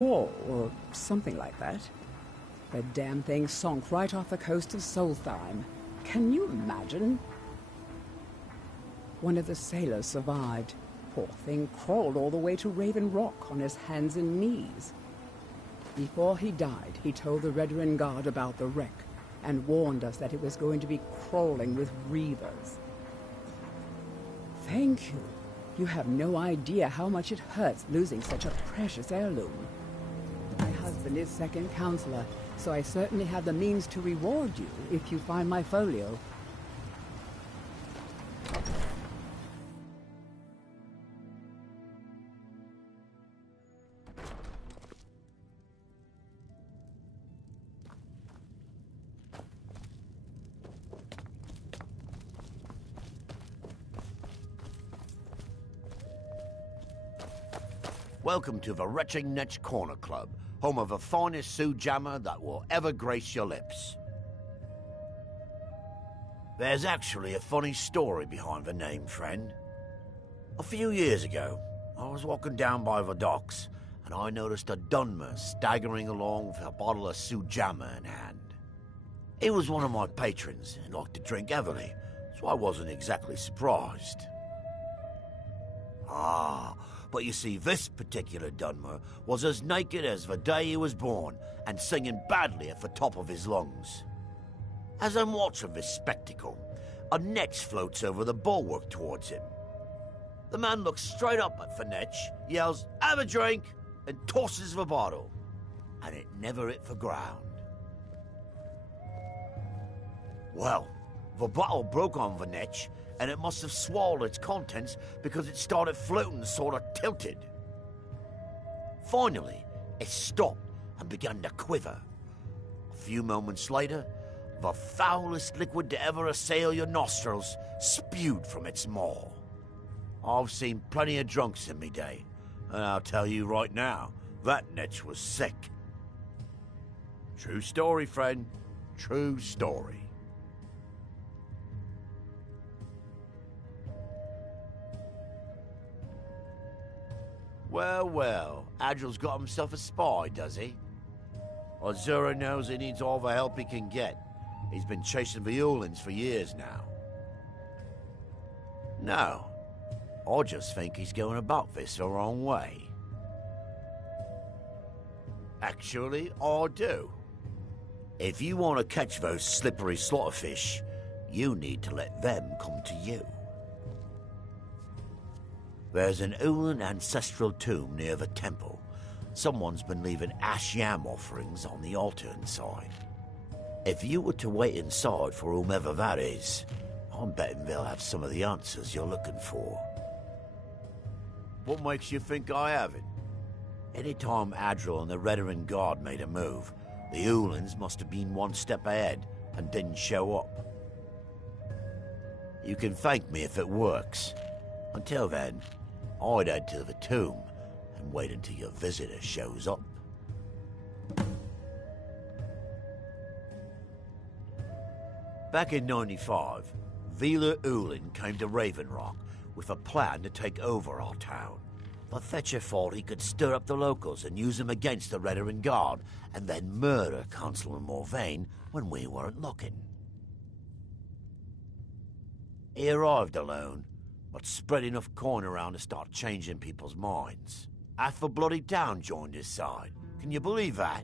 war, or something like that. The damn thing sunk right off the coast of Solstheim. Can you imagine? One of the sailors survived. Poor thing crawled all the way to Raven Rock on his hands and knees. Before he died, he told the Redoran Guard about the wreck and warned us that it was going to be crawling with reavers. Thank you. You have no idea how much it hurts losing such a precious heirloom. My husband is second counselor, so I certainly have the means to reward you if you find my folio. Welcome to the Retching Netch Corner Club, home of the finest Sioux jammer that will ever grace your lips. There's actually a funny story behind the name, friend. A few years ago, I was walking down by the docks, and I noticed a Dunmer staggering along with a bottle of Sioux jammer in hand. He was one of my patrons and liked to drink heavily, so I wasn't exactly surprised. But you see, this particular Dunmer was as naked as the day he was born and singing badly at the top of his lungs. As I'm watching this spectacle, a Netch floats over the bulwark towards him. The man looks straight up at the Netch, yells, "Have a drink," and tosses the bottle. And it never hit the ground. Well, the bottle broke on the Netch, and it must have swallowed its contents because it started floating sort of tilted. Finally, it stopped and began to quiver. A few moments later, the foulest liquid to ever assail your nostrils spewed from its maw. I've seen plenty of drunks in me day, and I'll tell you right now, that Netch was sick. True story, friend. True story. Well, Adril's got himself a spy, does he? Azura knows he needs all the help he can get. He's been chasing the Ulins for years now. No, I just think he's going about this the wrong way. Actually, I do. If you want to catch those slippery slaughterfish, you need to let them come to you. There's an Ulin ancestral tomb near the temple. Someone's been leaving ash yam offerings on the altar inside. If you were to wait inside for whomever that is, I'm betting they'll have some of the answers you're looking for. What makes you think I haven't? Anytime Adril and the Redoran Guard made a move, the Ulins must have been one step ahead and didn't show up. You can thank me if it works. Until then, I'd head to the tomb and wait until your visitor shows up. Back in 95, Vila Ulin came to Raven Rock with a plan to take over our town. But Fetcher thought he could stir up the locals and use them against the Redoran Guard and then murder Consular Morvain when we weren't looking. He arrived alone, but spread enough coin around to start changing people's minds. Half the bloody town joined his side. Can you believe that?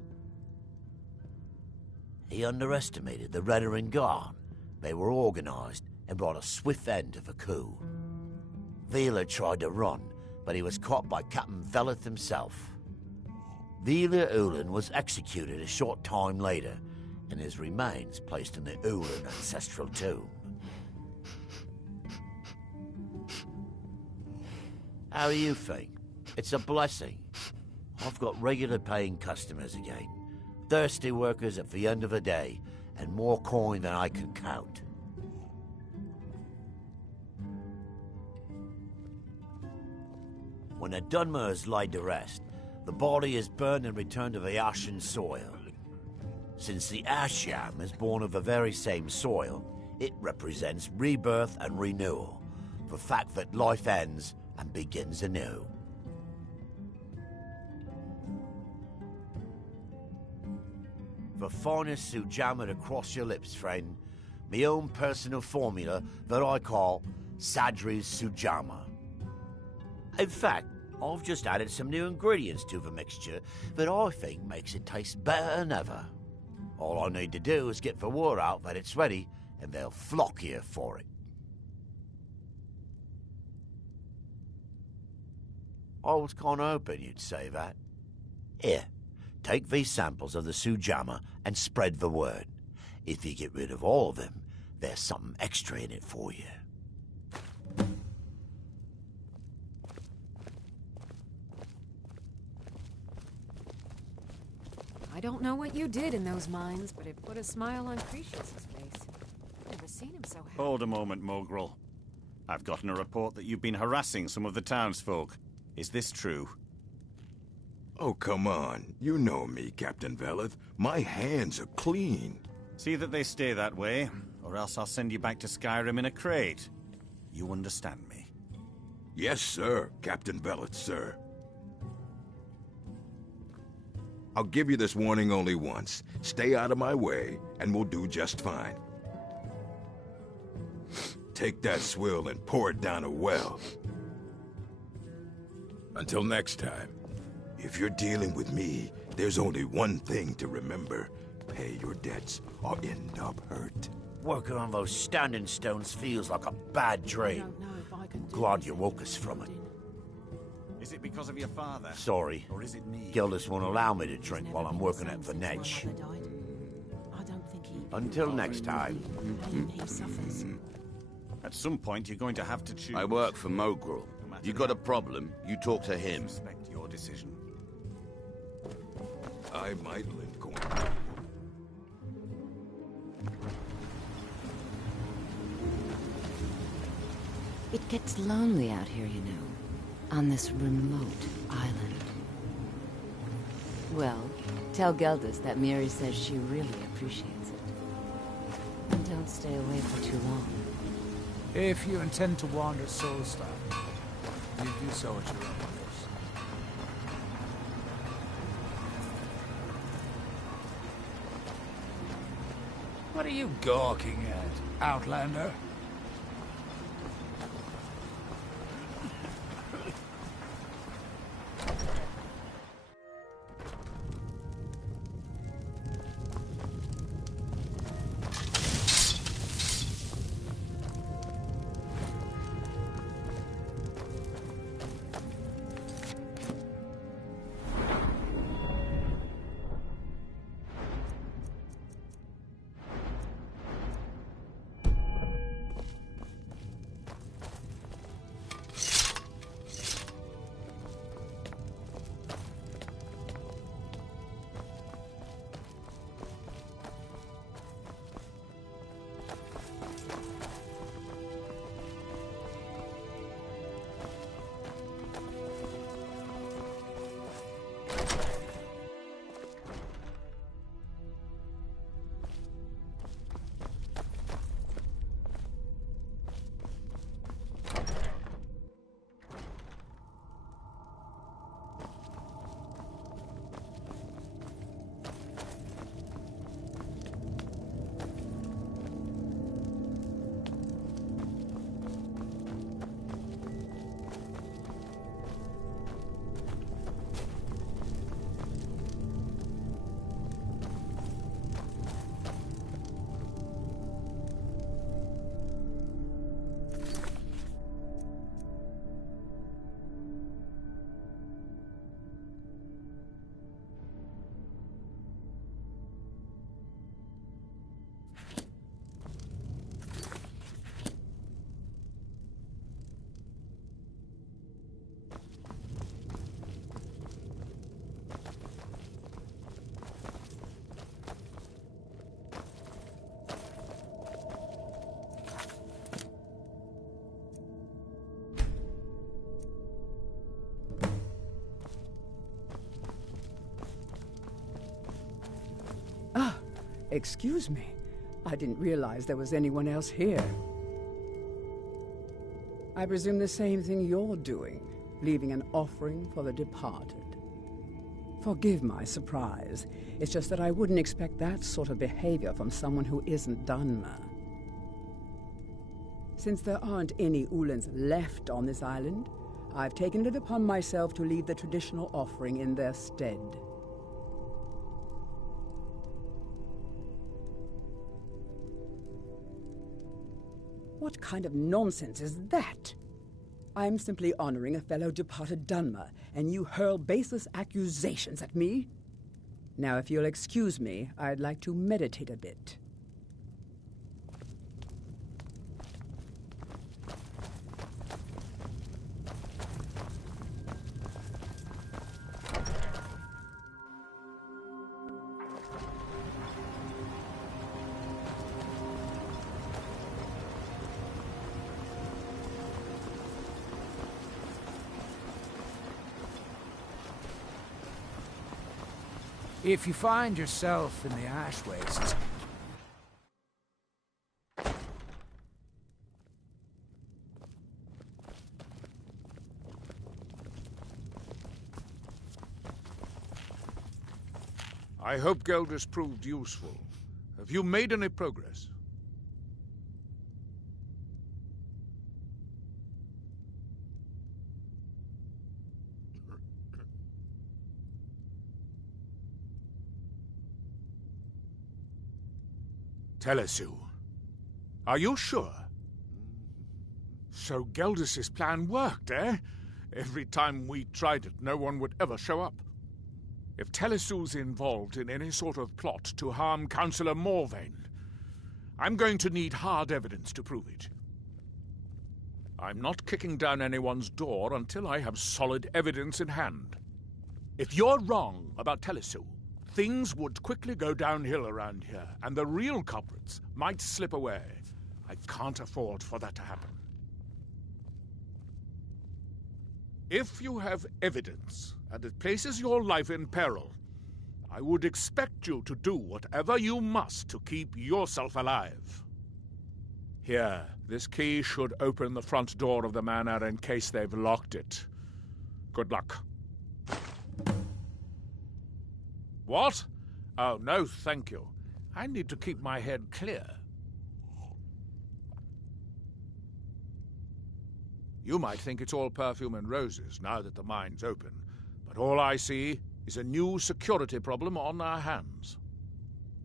He underestimated the Redoran Guard. They were organized and brought a swift end to the coup. Vila tried to run, but he was caught by Captain Velith himself. Vila Ulin was executed a short time later, and his remains placed in the Ulin ancestral tomb. How do you think? It's a blessing. I've got regular paying customers again. Thirsty workers at the end of the day, and more coin than I can count. When a Dunmer is laid to rest, the body is burned and returned to the ashen soil. Since the ash yam is born of the very same soil, it represents rebirth and renewal, the fact that life ends and begins anew. the finest sujama to cross your lips, friend. My own personal formula that I call Sadri's Sujama. In fact, I've just added some new ingredients to the mixture that I think makes it taste better than ever. All I need to do is get the word out that it's ready, and they'll flock here for it. I was kind of hoping you'd say that. Here, take these samples of the sujama and spread the word. If you get rid of all of them, there's something extra in it for you. I don't know what you did in those mines, but it put a smile on Cretius's face. I've never seen him so happy. Hold a moment, Mogrel. I've gotten a report that you've been harassing some of the townsfolk. Is this true? Oh, come on. You know me, Captain Veleth. My hands are clean. See that they stay that way, or else I'll send you back to Skyrim in a crate. You understand me? Yes, sir, Captain Veleth, sir. I'll give you this warning only once. Stay out of my way, and we'll do just fine. Take that swill and pour it down a well. Until next time, if you're dealing with me, there's only one thing to remember. Pay your debts or end up hurt. Working on those standing stones feels like a bad dream. I'm glad you woke us from it. Is it because of your father? Sorry. Or is it me? Gildas won't allow me to drink while I'm working at the Netch. Until next time. At some point, you're going to have to choose. I work for Mogrel. You got a problem, you talk to him. Respect your decision. I might lend coin. It gets lonely out here, you know, on this remote island. Well, tell Geldas that Miri says she really appreciates it. And don't stay away for too long. If you intend to wander Solstar, you do so at your own risk. What are you gawking at, Outlander? Excuse me. I didn't realize there was anyone else here. I presume the same thing you're doing, leaving an offering for the departed. Forgive my surprise. It's just that I wouldn't expect that sort of behavior from someone who isn't Dunmer. Since there aren't any Ulans left on this island, I've taken it upon myself to leave the traditional offering in their stead. What kind of nonsense is that? I'm simply honoring a fellow departed Dunmer, and you hurl baseless accusations at me? Now, if you'll excuse me, I'd like to meditate a bit. If you find yourself in the ash wastes, I hope Geldis proved useful. Have you made any progress? Telesu, are you sure? So Geldis's plan worked, eh? Every time we tried it, no one would ever show up. If Telesu's involved in any sort of plot to harm Councillor Morvain, I'm going to need hard evidence to prove it. I'm not kicking down anyone's door until I have solid evidence in hand. If you're wrong about Telesu, things would quickly go downhill around here, and the real culprits might slip away. I can't afford for that to happen. If you have evidence, and it places your life in peril, I would expect you to do whatever you must to keep yourself alive. Here, this key should open the front door of the manor in case they've locked it. Good luck. What? Oh, no, thank you. I need to keep my head clear. You might think it's all perfume and roses now that the mine's open, but all I see is a new security problem on our hands.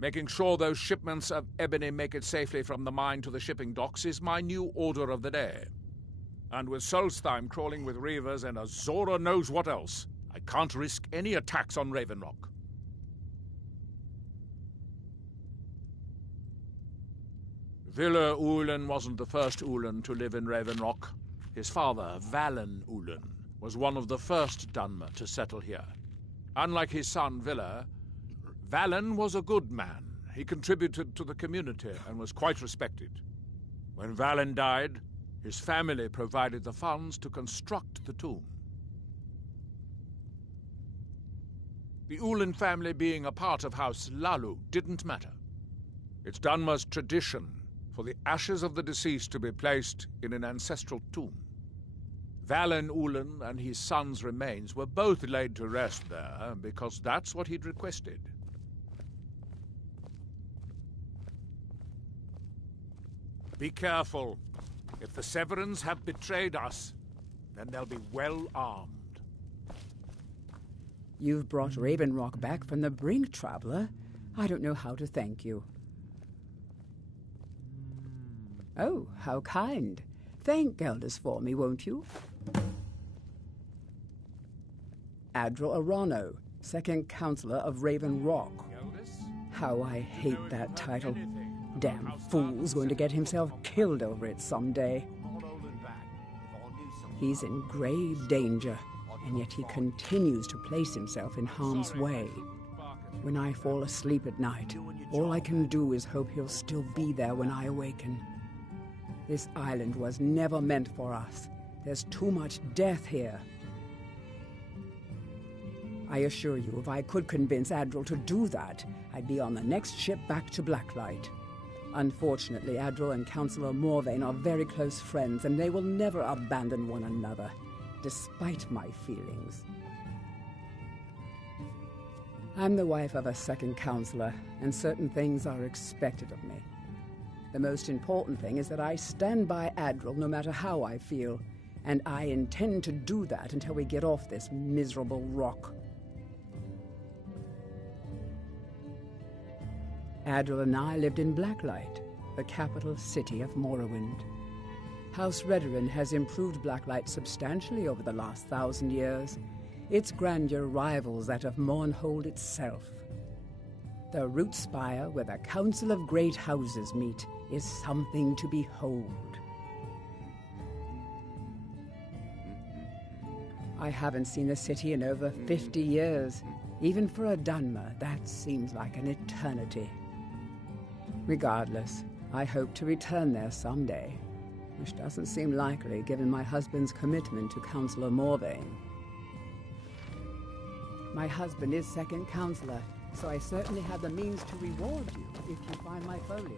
Making sure those shipments of ebony make it safely from the mine to the shipping docks is my new order of the day. And with Solstheim crawling with reavers and Azora knows what else, I can't risk any attacks on Raven Rock. Villa Ulen wasn't the first Ulen to live in Raven Rock. His father, Valen Ulen, was one of the first Dunmer to settle here. Unlike his son, Villa, Valen was a good man. He contributed to the community and was quite respected. When Valen died, his family provided the funds to construct the tomb. The Ulen family being a part of House Lalu didn't matter. It's Dunmer's tradition for the ashes of the deceased to be placed in an ancestral tomb. Valen Ulen and his son's remains were both laid to rest there because that's what he'd requested. Be careful. If the Severins have betrayed us, then they'll be well armed. You've brought Raven Rock back from the brink, traveler. I don't know how to thank you. Oh, how kind. Thank Geldis for me, won't you? Adral Arano, second counselor of Raven Rock. How I hate that title. Damn fool's going to get himself killed over it someday. He's in grave danger, and yet he continues to place himself in harm's way. When I fall asleep at night, all I can do is hope he'll still be there when I awaken. This island was never meant for us. There's too much death here. I assure you, if I could convince Adral to do that, I'd be on the next ship back to Blacklight. Unfortunately, Adral and Councillor Morvain are very close friends, and they will never abandon one another, despite my feelings. I'm the wife of a second counselor, and certain things are expected of me. The most important thing is that I stand by Adril no matter how I feel, and I intend to do that until we get off this miserable rock. Adril and I lived in Blacklight, the capital city of Morrowind. House Redoran has improved Blacklight substantially over the last 1,000 years. Its grandeur rivals that of Mournhold itself. The root spire where the Council of Great Houses meet is something to behold. I haven't seen the city in over 50 years. Even for a Dunmer, that seems like an eternity. Regardless, I hope to return there someday, which doesn't seem likely given my husband's commitment to Councillor Morvain. My husband is second counselor, so I certainly have the means to reward you if you find my folio.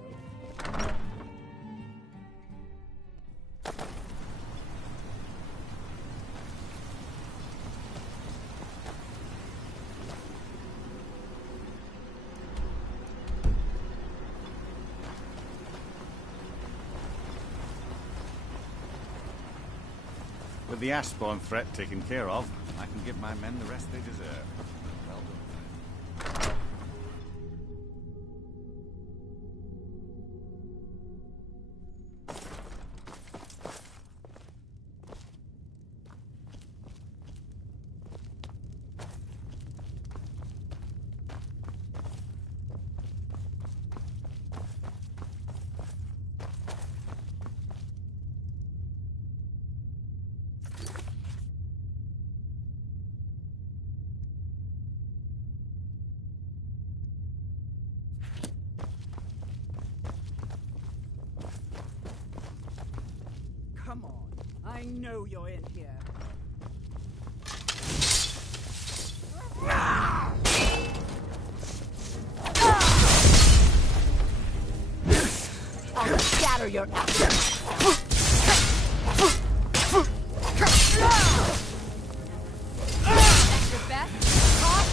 With the Ashbourne threat taken care of, I can give my men the rest they deserve. Well done. Come on, I know you're in here. I'll scatter your apples. That's your best? Huh?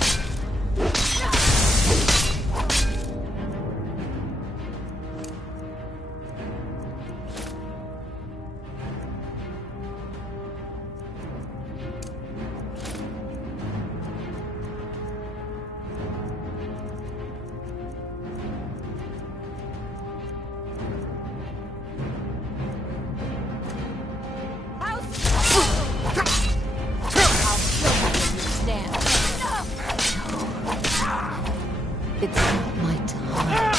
It's not my time.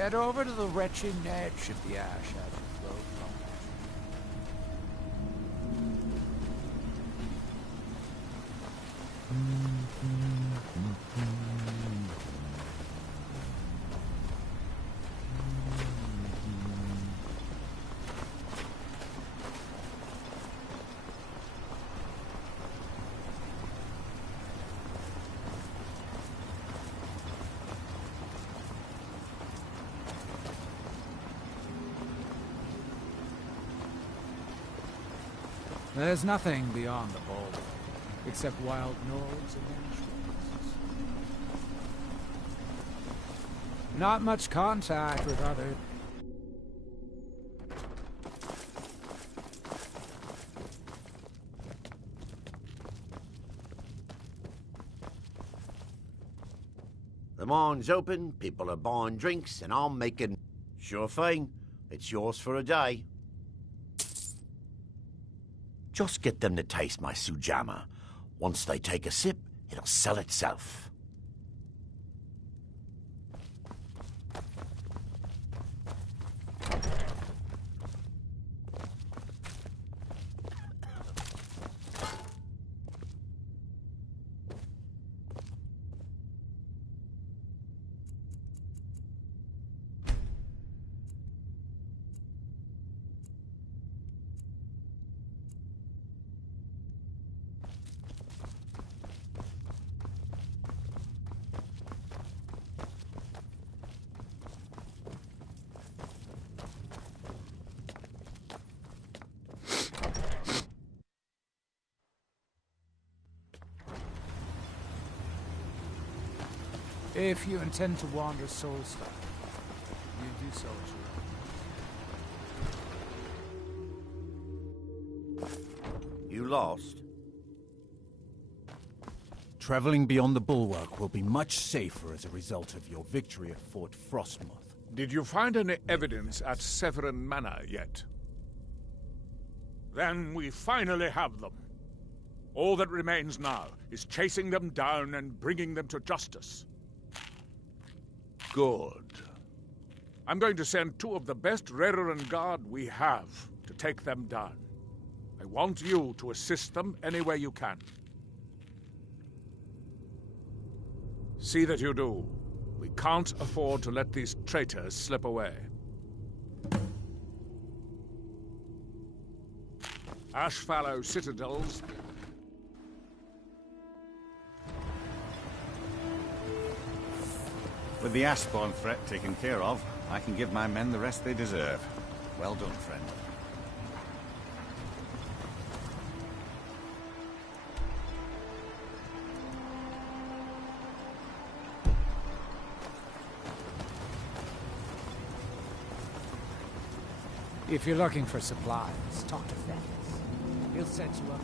Get over to the wretched edge of the ash as you float from There's nothing beyond the boulder, except wild gnomes and mushrooms. Not much contact with others. The mine's open, people are buying drinks, and I'm making... Sure thing, it's yours for a day. Just get them to taste my sujama. Once they take a sip, it'll sell itself. If you intend to wander Soulstar, you do so at your own. You lost? Traveling beyond the bulwark will be much safer as a result of your victory at Fort Frostmoth. Did you find any evidence at Severin Manor yet? Then we finally have them. All that remains now is chasing them down and bringing them to justice. Good. I'm going to send 2 of the best Redoran Guard we have to take them down. I want you to assist them any way you can. See that you do. We can't afford to let these traitors slip away. Ashfallow Citadels. With the Ashbourne threat taken care of, I can give my men the rest they deserve. Well done, friend. If you're looking for supplies, talk to Fennis. He'll set you up.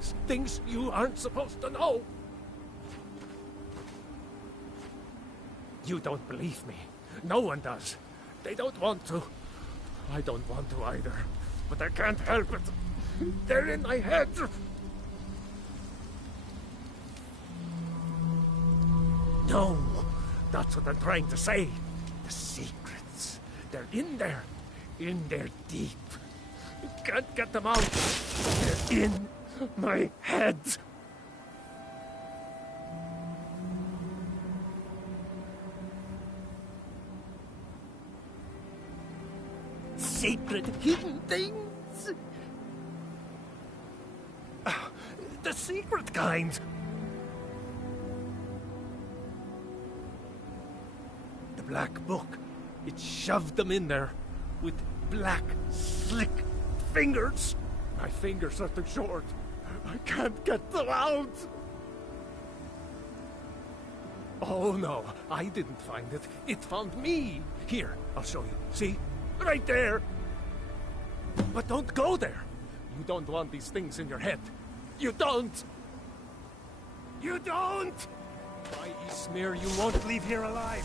things. Things you aren't supposed to know. You don't believe me. No one does. They don't want to. I don't want to either. But I can't help it. They're in my head. No, that's what I'm trying to say. The secrets. They're in there. In there deep. You can't get them out. They're in my head. Secret hidden things. The secret kind. The black book. It shoved them in there with black, slick fingers. My fingers are too short. I can't get them out. Oh no, I didn't find it. It found me. Here, I'll show you. See? Right there. But don't go there. You don't want these things in your head. You don't. You don't. By Ismir, you won't leave here alive.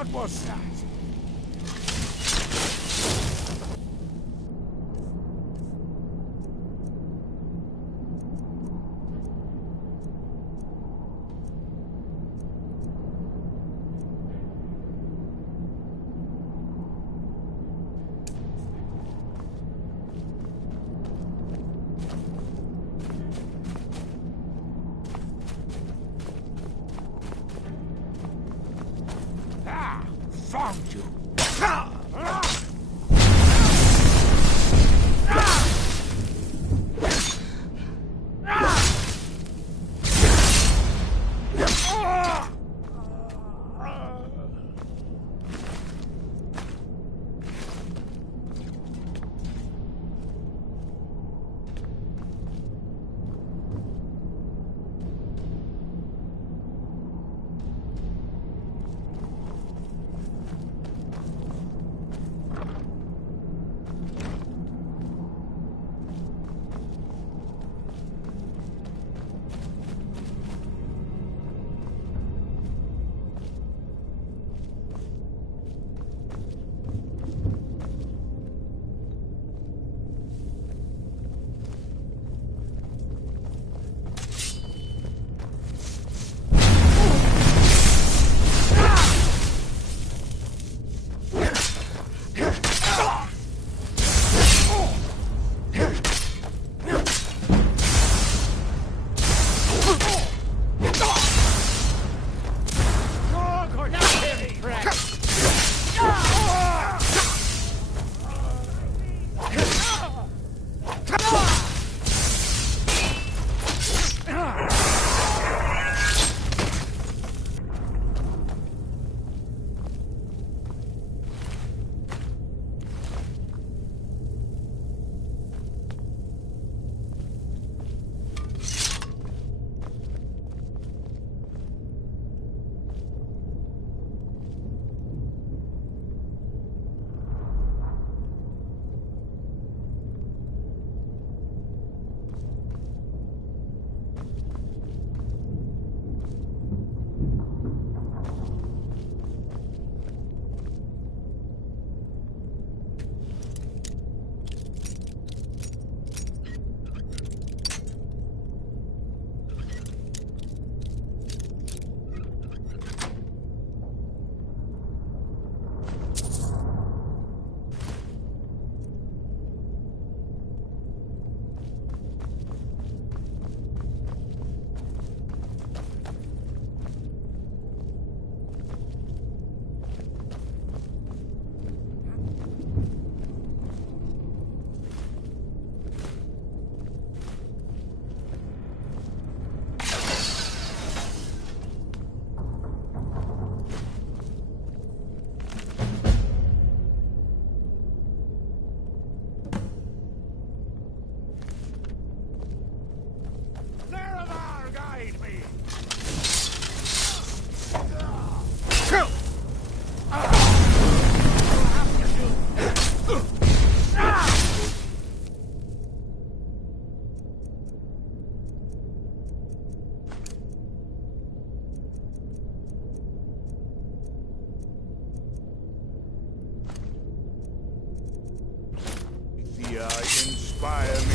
What was that? Found you! Inspire me.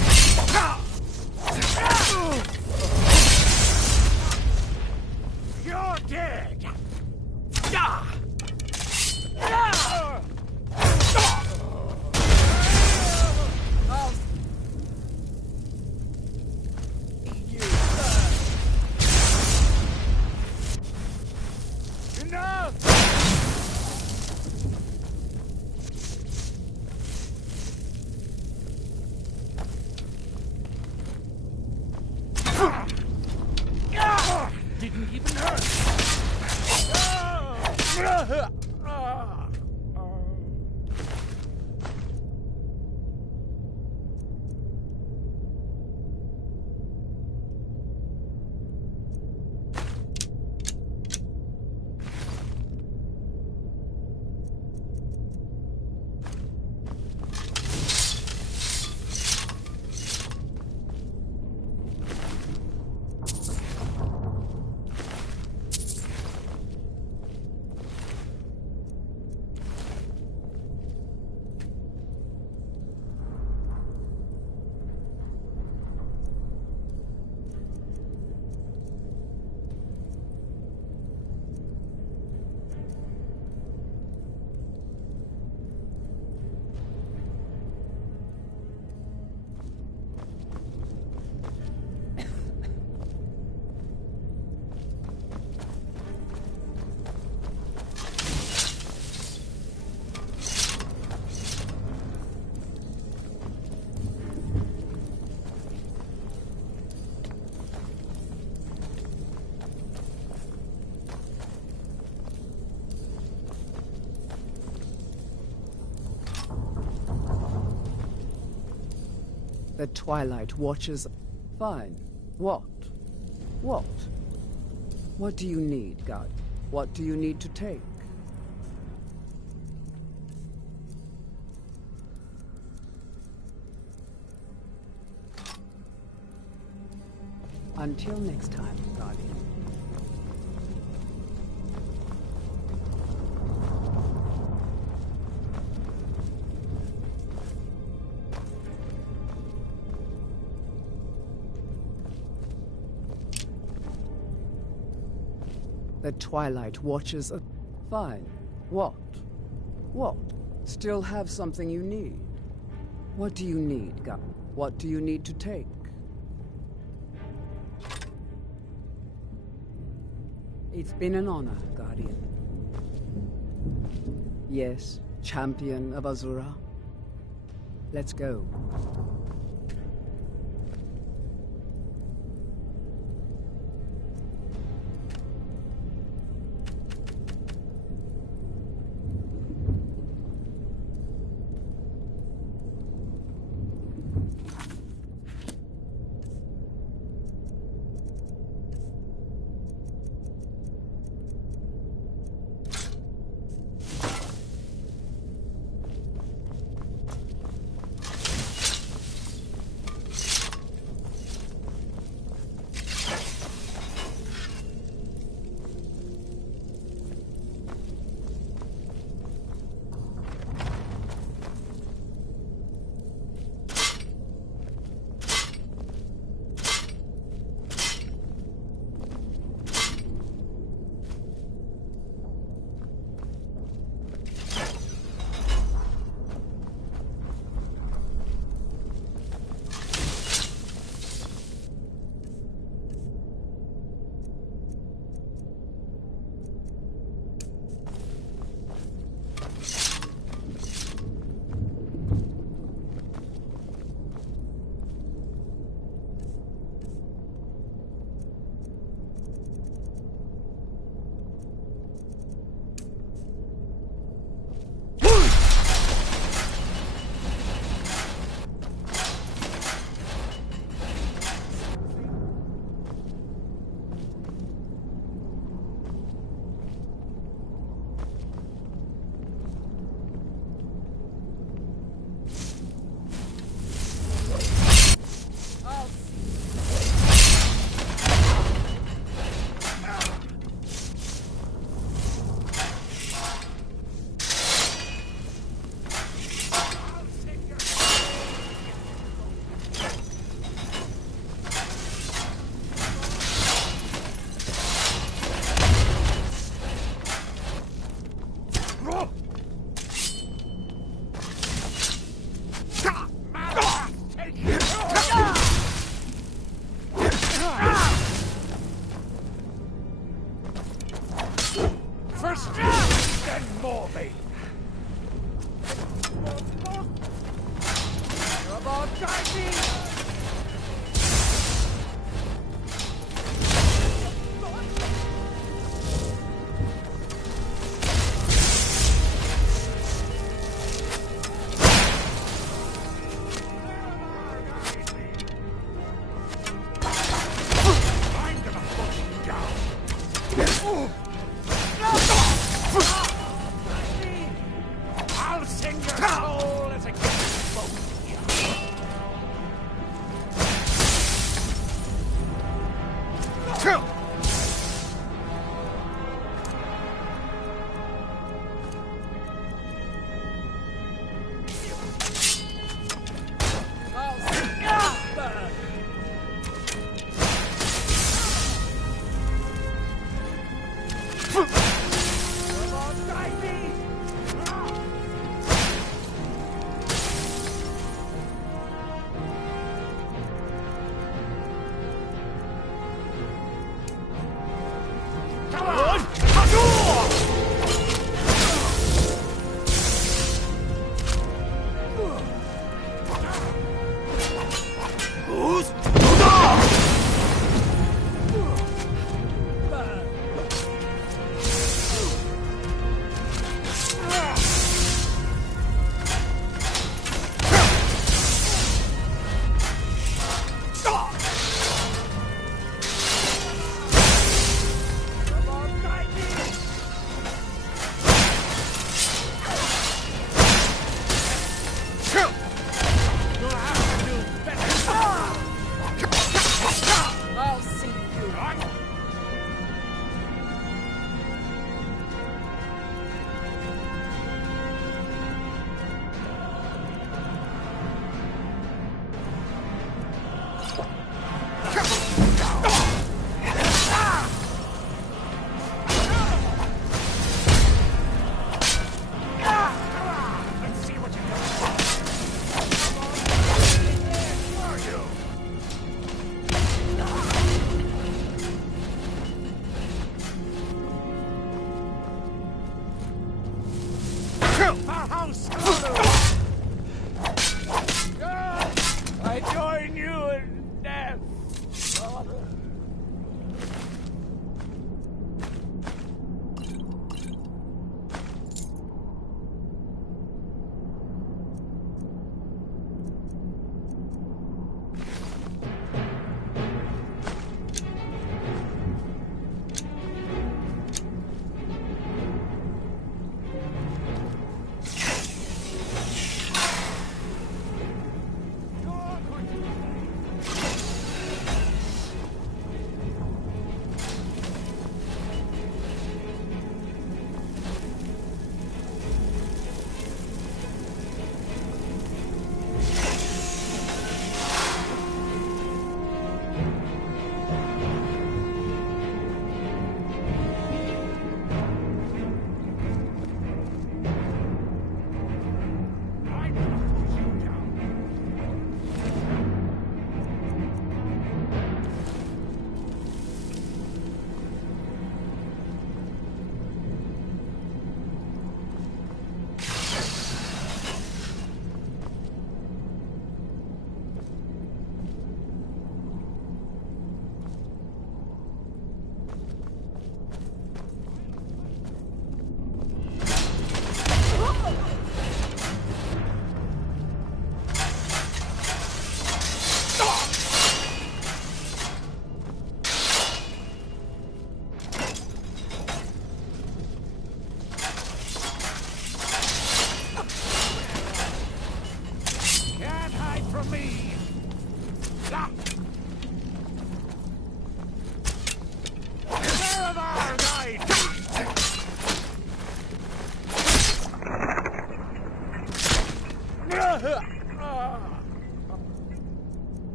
You're dead. Didn't even hurt. The Twilight watches... Fine. What? What? What do you need, God? What do you need to take? Until next time, Guardian. The Twilight watches a... Fine. What? What? Still have something you need? What do you need, God? What do you need to take? It's been an honor, Guardian. Yes, champion of Azura. Let's go. house! I join you in death, father.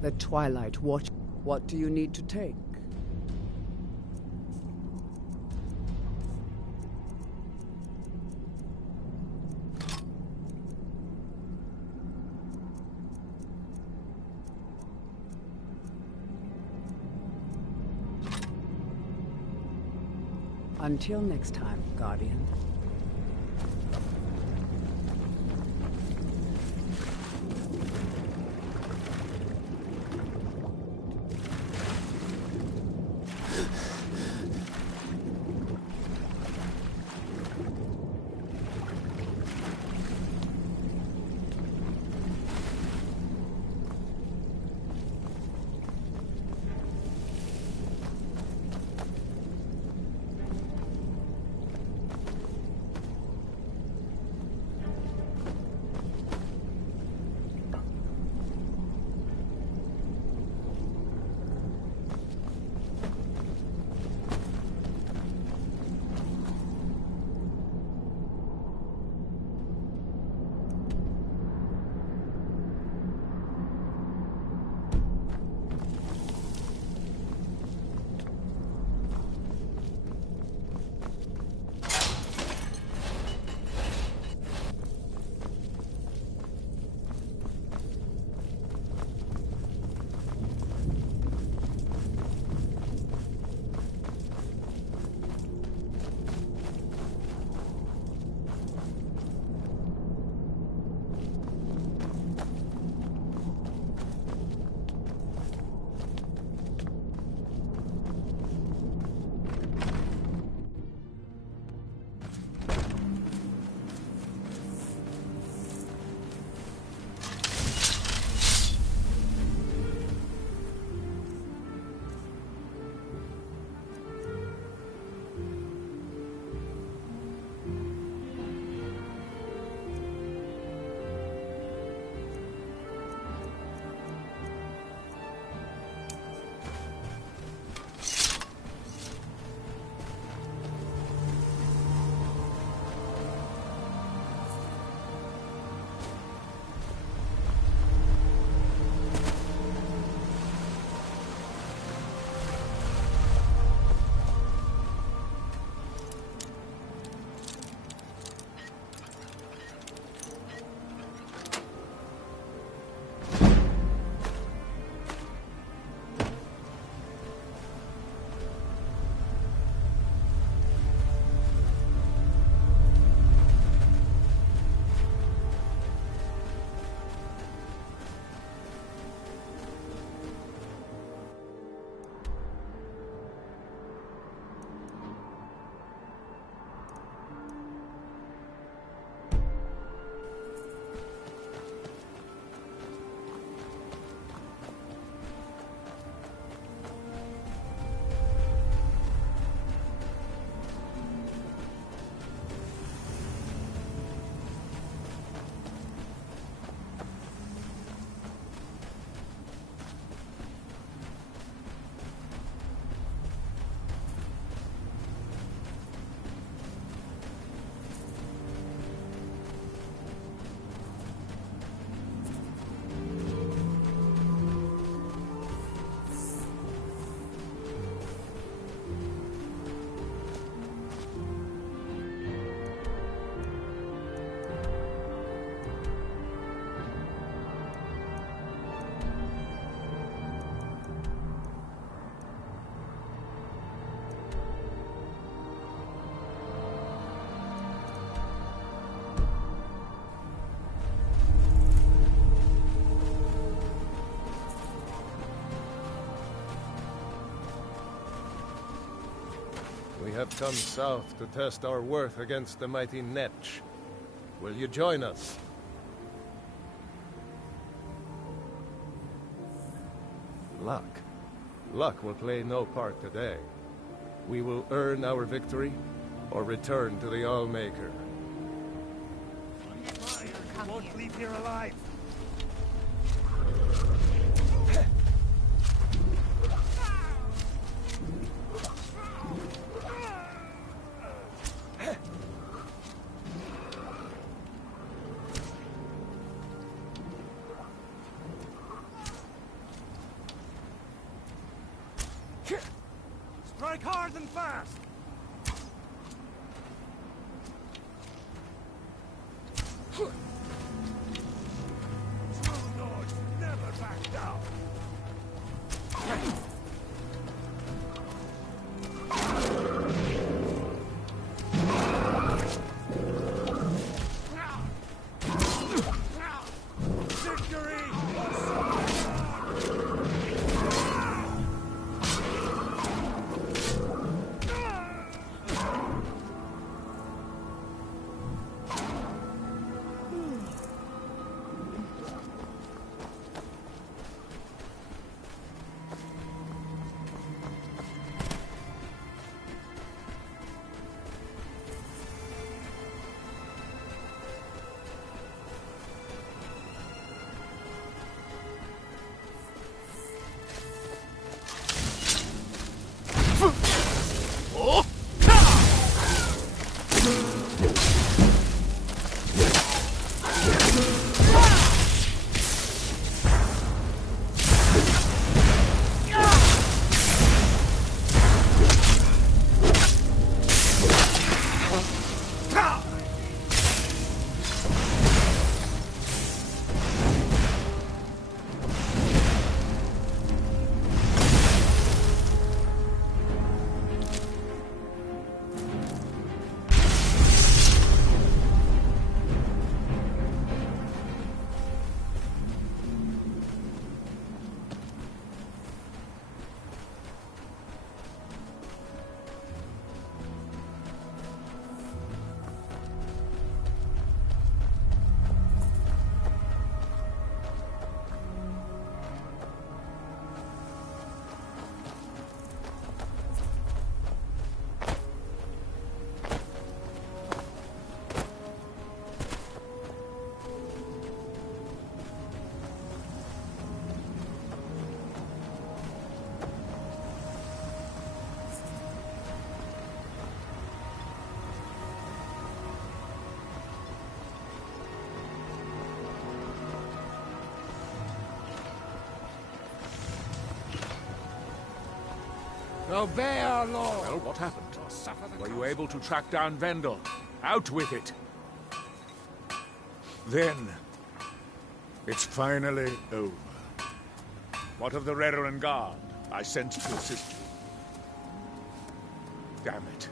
The Twilight Watch. What do you need to take? Until next time, Guardian. have come south to test our worth against the mighty Netch. Will you join us? Luck. Luck will play no part today. We will earn our victory, or return to the Allmaker. Come won't here. leave here alive. Strike hard and fast! True lords never back down! Obey our lord! Well, what happened? Were you able to track down Vendel? Out with it! Then, it's finally over. What of the Redoran Guard I sent to assist you? Damn it.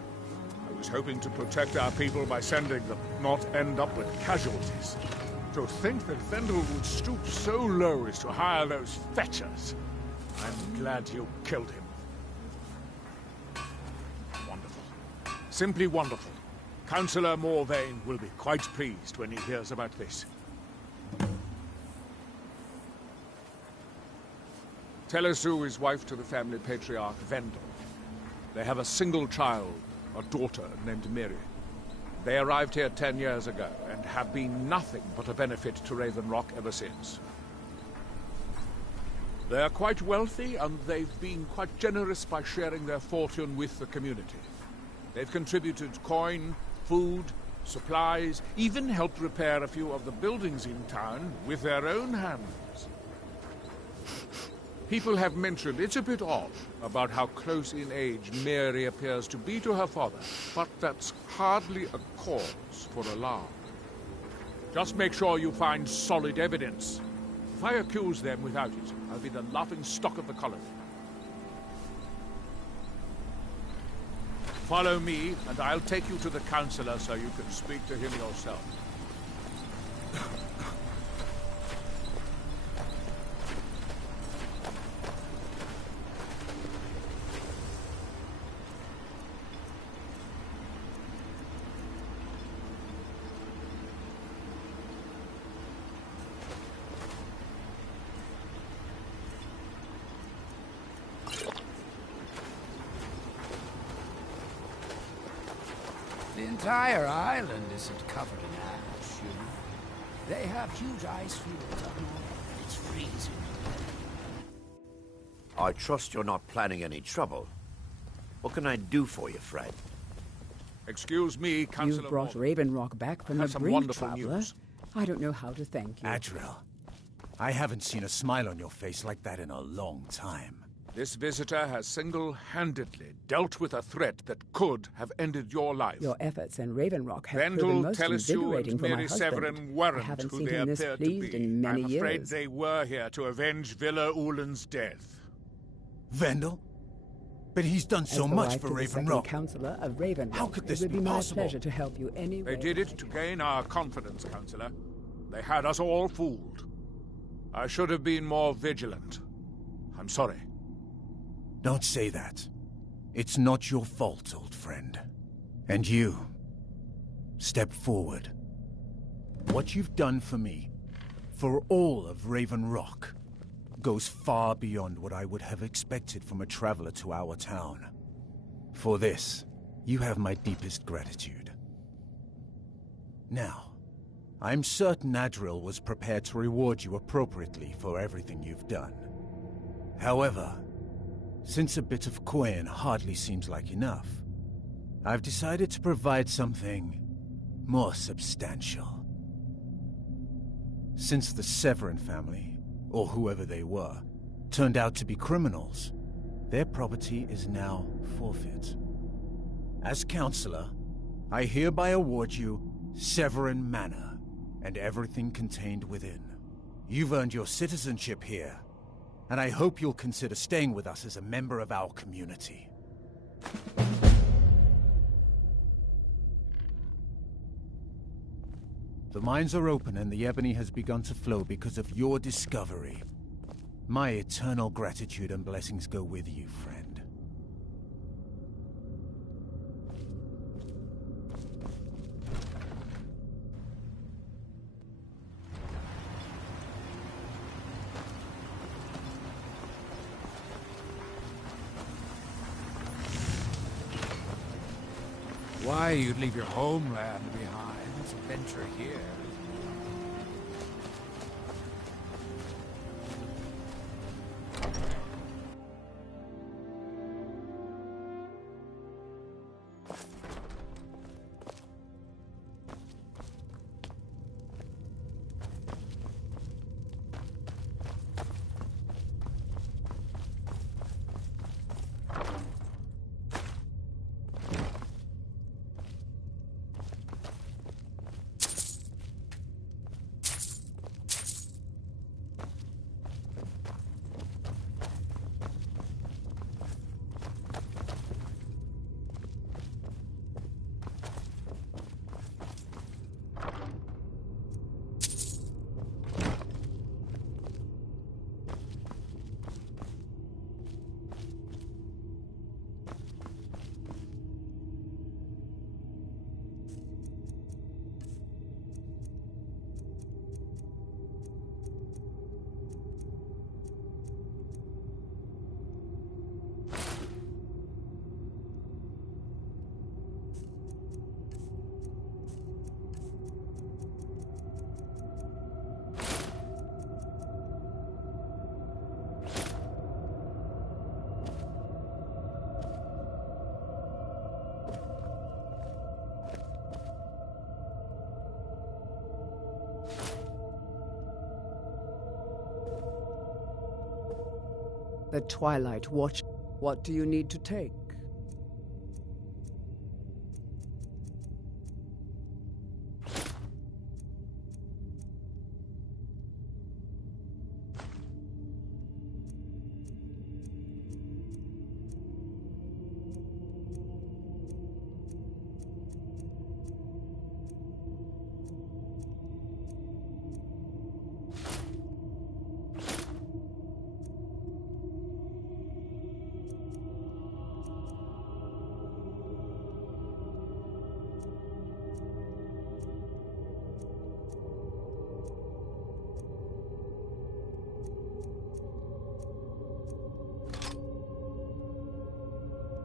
I was hoping to protect our people by sending them, not end up with casualties. To think that Vendel would stoop so low as to hire those fetchers. I'm glad you killed him. Simply wonderful. Councillor Morvain will be quite pleased when he hears about this. Telesu is wife to the family patriarch Vendel. They have a single child, a daughter named Miri. They arrived here 10 years ago and have been nothing but a benefit to Raven Rock ever since. They are quite wealthy and they've been quite generous by sharing their fortune with the community. They've contributed coin, food, supplies, even helped repair a few of the buildings in town with their own hands. People have mentioned it's a bit odd about how close in age Mary appears to be to her father, but that's hardly a cause for alarm. Just make sure you find solid evidence. If I accuse them without it, I'll be the laughing stock of the colony. Follow me, and I'll take you to the Councillor so you can speak to him yourself. entire island isn't covered in ash, you know. They have huge ice fields up north. It's freezing. I trust you're not planning any trouble. What can I do for you, Fred? Excuse me, Councillor. You've brought Raven Rock back from the some brink, wonderful traveler. news. I don't know how to thank you. Adriel, I haven't seen a smile on your face like that in a long time. This visitor has single-handedly dealt with a threat that could have ended your life. Your efforts in Raven Rock have Vendel, proven most Telesue, invigorating and for my Mary husband. Severin I weren't haven't who seen they him this appeared to pleased be. in many I'm afraid years. they were here to avenge Villa Ulen's death. Vendel? But he's done so As the much wife for to the Raven second Rock. Councillor of Raven Rock, How could this it would be be my possible? pleasure to help you any They way did it to gain our confidence, Councillor. They had us all fooled. I should have been more vigilant. I'm sorry. Don't say that. It's not your fault, old friend. And you, step forward. What you've done for me, for all of Raven Rock, goes far beyond what I would have expected from a traveler to our town. For this, you have my deepest gratitude. Now, I'm certain Adriel was prepared to reward you appropriately for everything you've done. However, since a bit of coin hardly seems like enough, I've decided to provide something more substantial. Since the Severin family, or whoever they were, turned out to be criminals, their property is now forfeit. As Councillor, I hereby award you Severin Manor, and everything contained within. You've earned your citizenship here, and I hope you'll consider staying with us as a member of our community. The mines are open and the ebony has begun to flow because of your discovery. My eternal gratitude and blessings go with you, friend. Why you'd leave your homeland behind to venture here? The Twilight Watch. What do you need to take?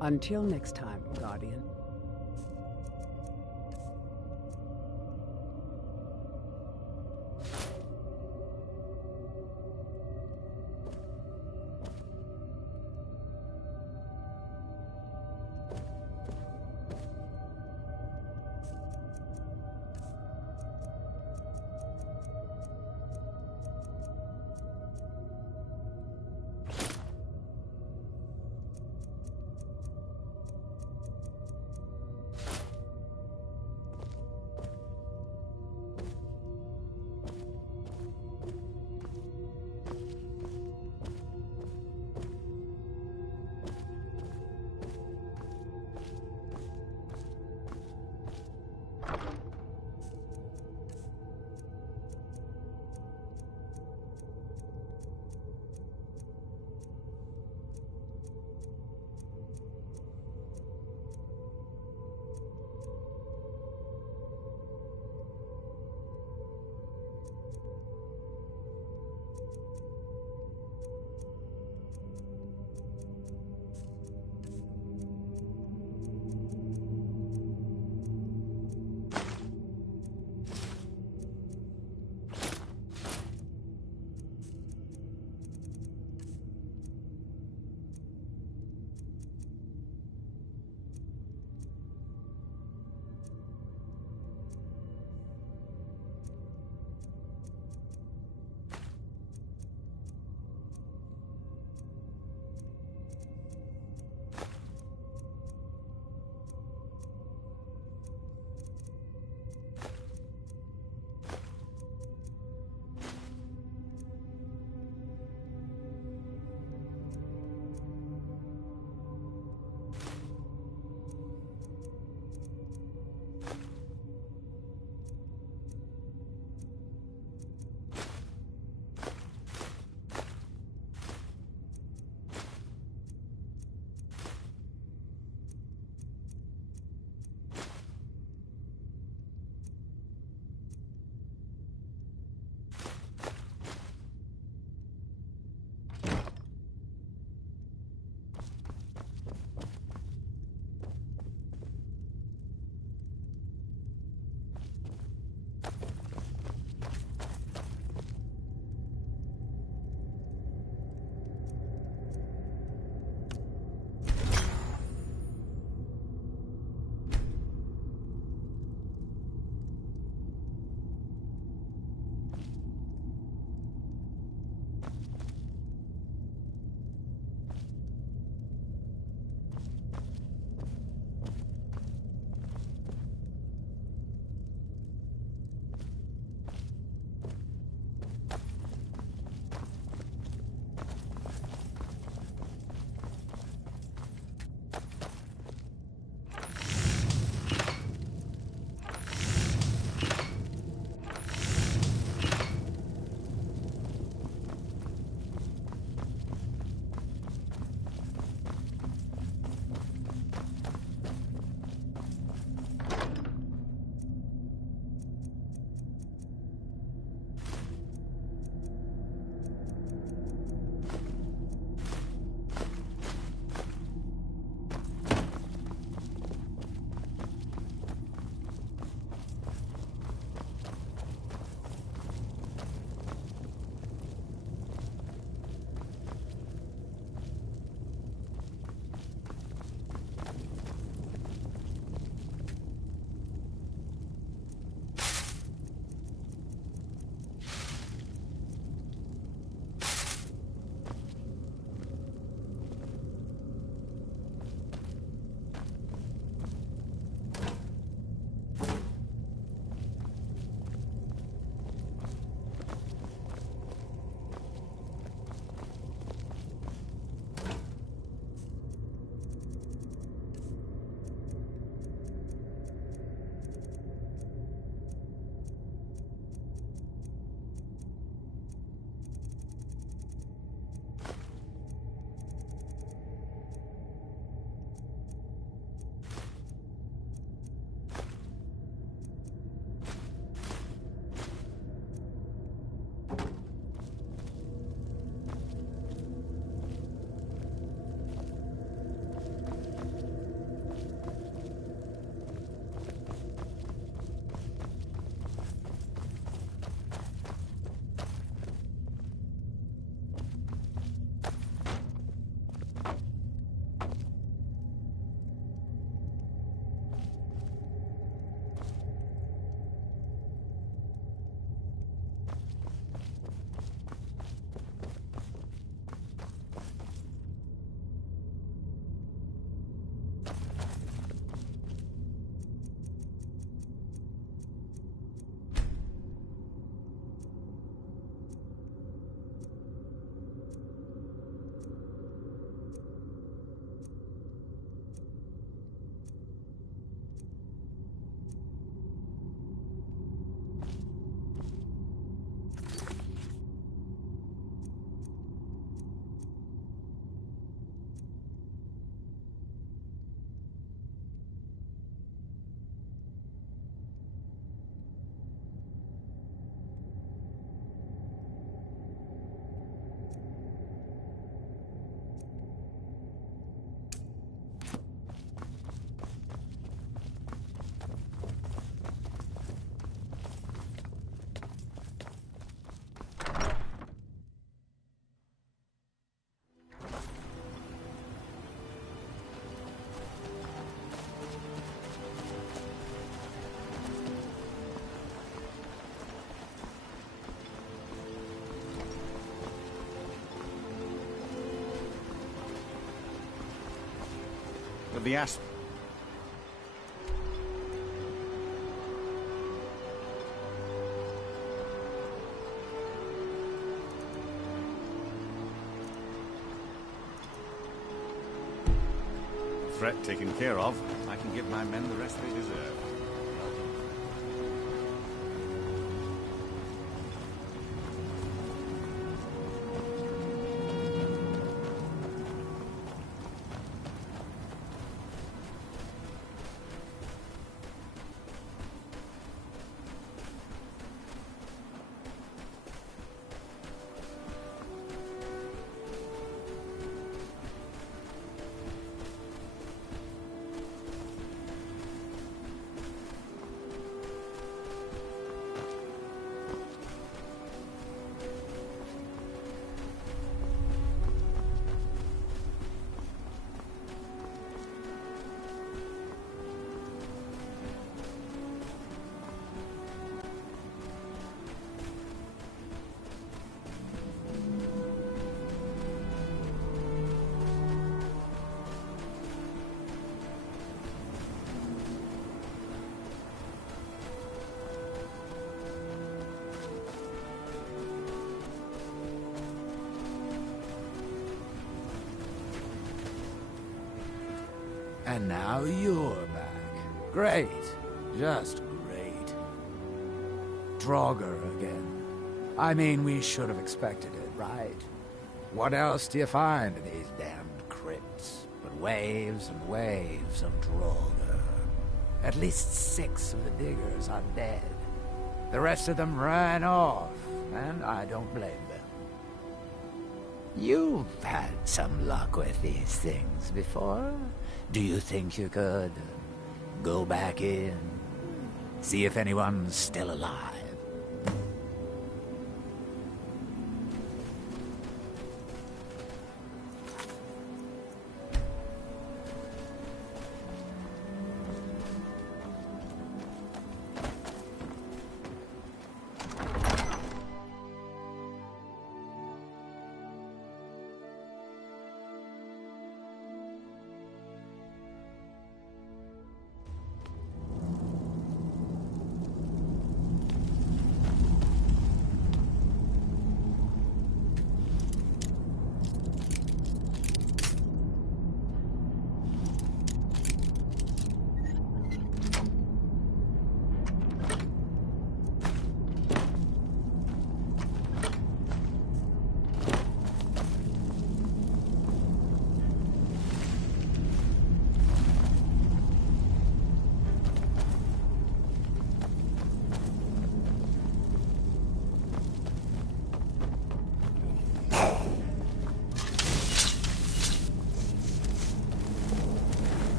Until next time, Guardian. With the asp... threat taken care of, I can give my men the rest they deserve. And now you're back. Great. Just great. Draugr again. I mean, we should have expected it, right? What else do you find in these damned crypts but waves and waves of Draugr? At least 6 of the diggers are dead. The rest of them ran off, and I don't blame them. You've had some luck with these things before. Do you think you could go back in, see if anyone's still alive?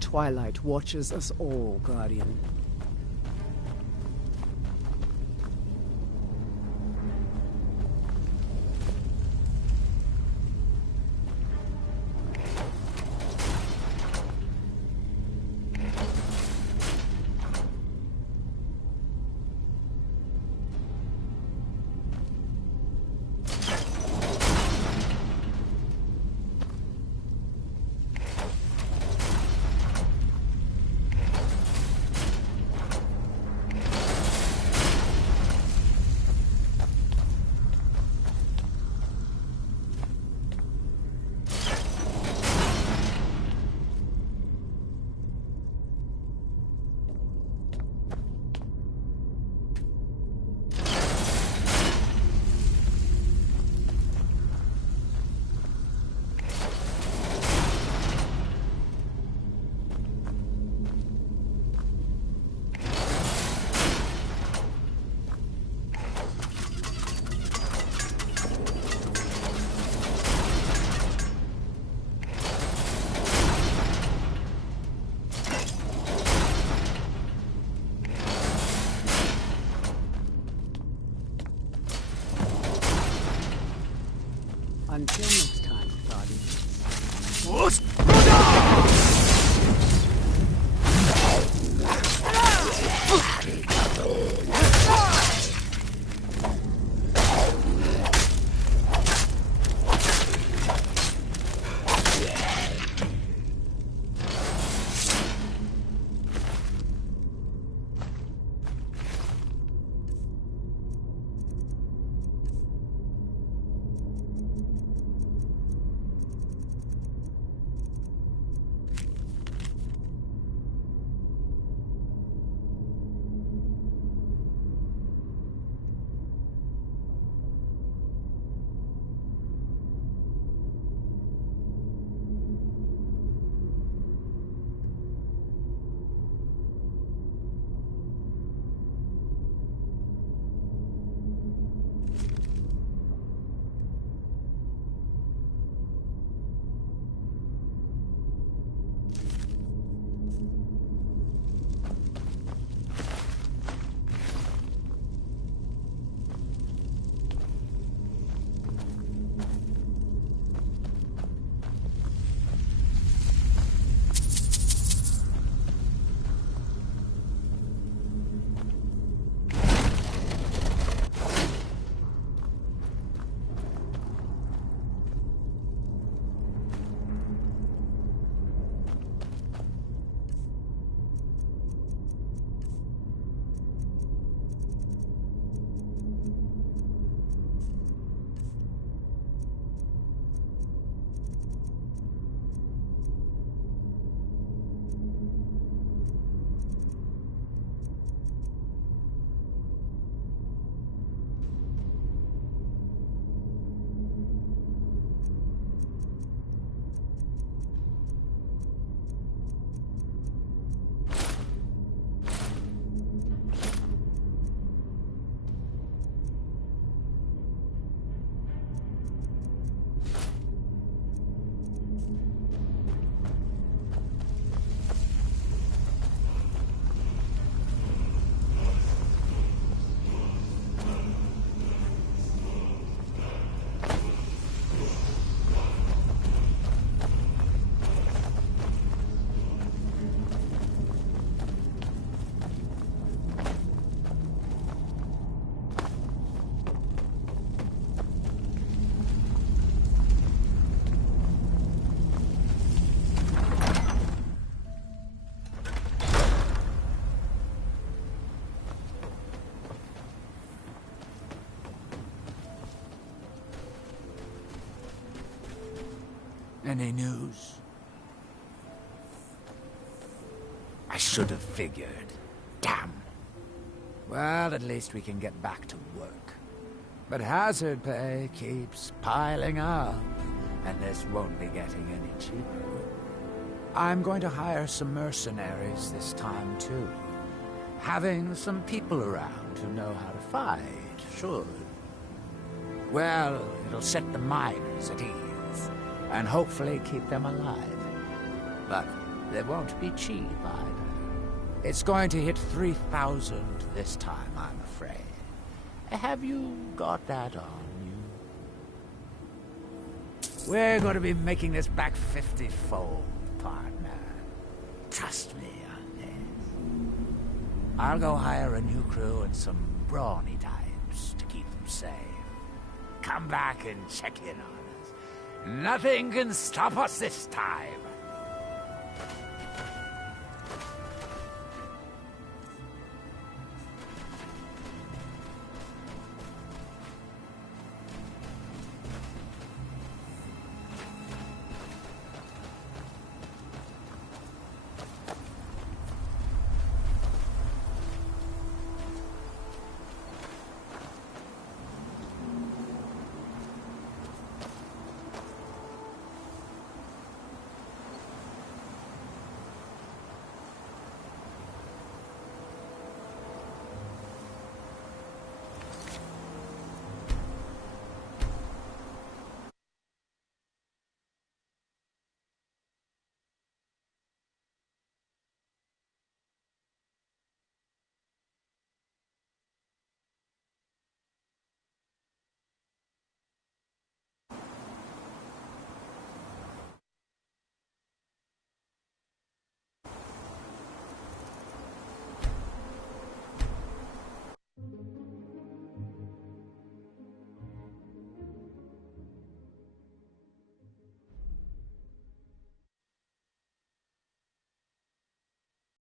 twilight watches us all, Guardian. Until next time, Guardians. Any news? I should have figured. Damn. Well, at least we can get back to work. But hazard pay keeps piling up, and this won't be getting any cheaper. I'm going to hire some mercenaries this time, too. Having some people around who know how to fight should. Well, it'll set the miners at ease, and hopefully keep them alive. But They won't be cheap either. It's going to hit 3,000 this time, I'm afraid. Have you got that on you? We're going to be making this back 50-fold, partner. Trust me on this. I'll go hire a new crew and some brawny types to keep them safe. Come back and check in on us. Nothing can stop us this time.